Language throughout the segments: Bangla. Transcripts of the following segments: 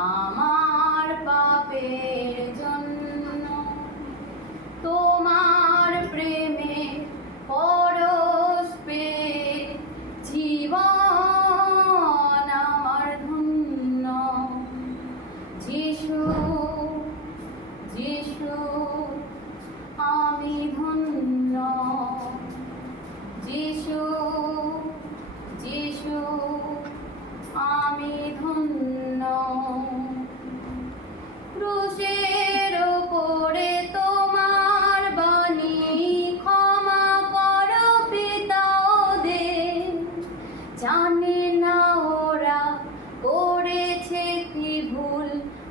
아마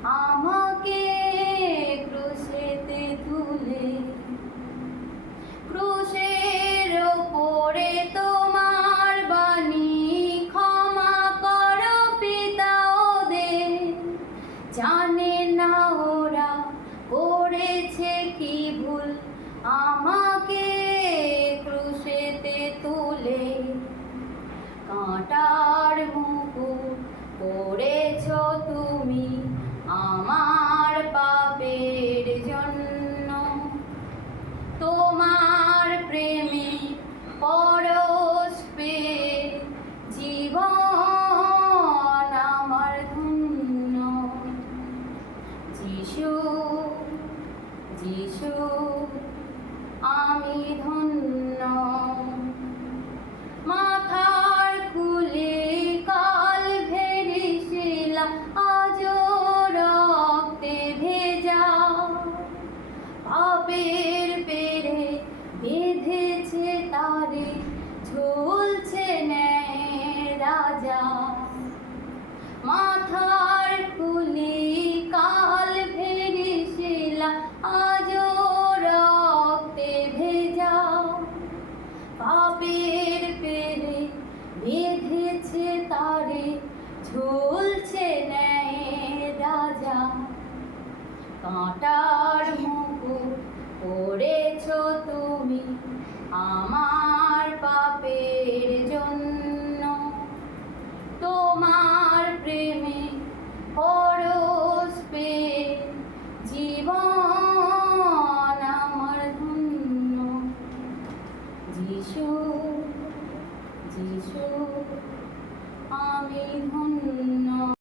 আমাকে ক্রুশেতে তুলে। ক্রুশের ওপরে তোমার বাণী ক্ষমা করো পিতা ওদের। জানে না ওরা করেছে কি ভুল। আমাকে ক্রুশেতে তুলে। কাঁটার মুকুট পড়েছ তুমি প্রেমে পরশ পেয়ে জীবন আমার ধন্য। যিশু যিশু আমি ধন্য। মাথার খুলে কাল ভেরিছিলাম পাপের পেরে বেঁধেছে তারে ঝুলছে নেয় রাজা। কাঁটার মুকুট পড়েছ তুমি আমার যিশু যিশু আমি ধন্য।